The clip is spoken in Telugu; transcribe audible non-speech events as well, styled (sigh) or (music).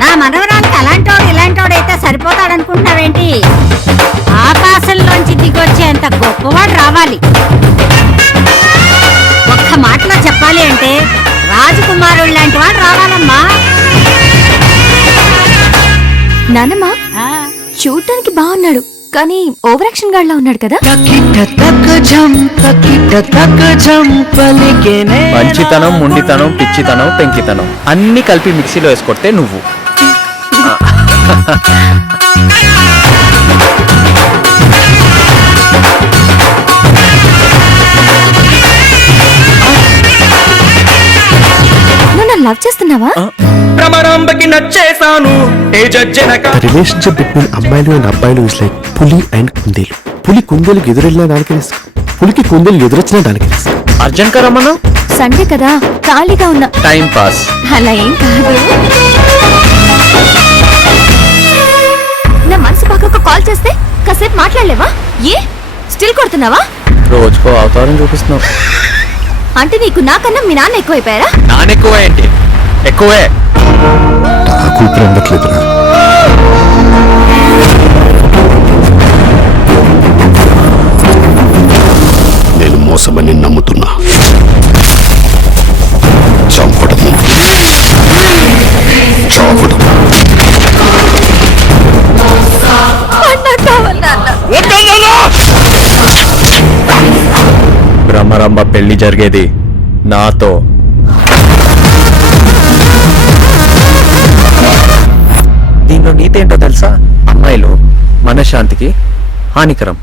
నా మనవరానికి అలాంటోడు ఇలాంటోడు అయితే సరిపోతాడనుకుంటున్నావేంటి? ఆకాశంలోంచి దిగొచ్చేంత గొప్పవాడు రావాలి. ఒక్క మాటలో చెప్పాలి అంటే రాజకుమారుడు లాంటి వాడు రావాలమ్మా. నానమ్మ చూడటానికి బాగున్నాడు. కానీ ఓవర్ యాక్షన్ గాడ్లా ఉన్నాడు కదా. తకిట తక జం తకిట తక జం పలికెనే మంచితనం ముండితనం పిచ్చితనం పెంకితనం. అన్ని కలిపి మిక్సీలో వేసుకొడితే నువ్వు. (laughs) లవ్ చేస్తున్నావా? భ్రమరాంబకి నచ్చేసాను ఏ జడ్జెనక The relationship between అమ్మాయిలు అండ్ అబ్బాయిలు ఇస్ లైక్ పులి అండ్ కుందేలు. పులి కుందేలుకి ఎదురెళ్ళినా దానికి risk. పులికి కుందేలు ఎదురొచ్చినా దానికి risk. అర్జున్ కరమను సండే కదా ఖాళీగా ఉన్నా. టైం పాస్ అలా ఏం కాదు. నా మనసు పక్కకు కాల్ చేస్తే కాసేపు మాట్లాడలేవా? ఏ? స్టిల్ కొడుతున్నావా? రోజుకో అవతారం చూపిస్తున్నావు. అంటే నీకు నాకన్నా మీ నాన్న ఎక్కువైపోయారా? నానెక్కువ ఏంటి ఎక్కువే. కూతురు అందట్లేదురా నేను మోసమని నమ్ముతున్నా. బ్రహ్మరంభ పెళ్ళి జరిగేది నాతో. దీనిలో నీతేంటో తెలుసా? అమ్మాయిలు మనశ్శాంతికి హానికరం.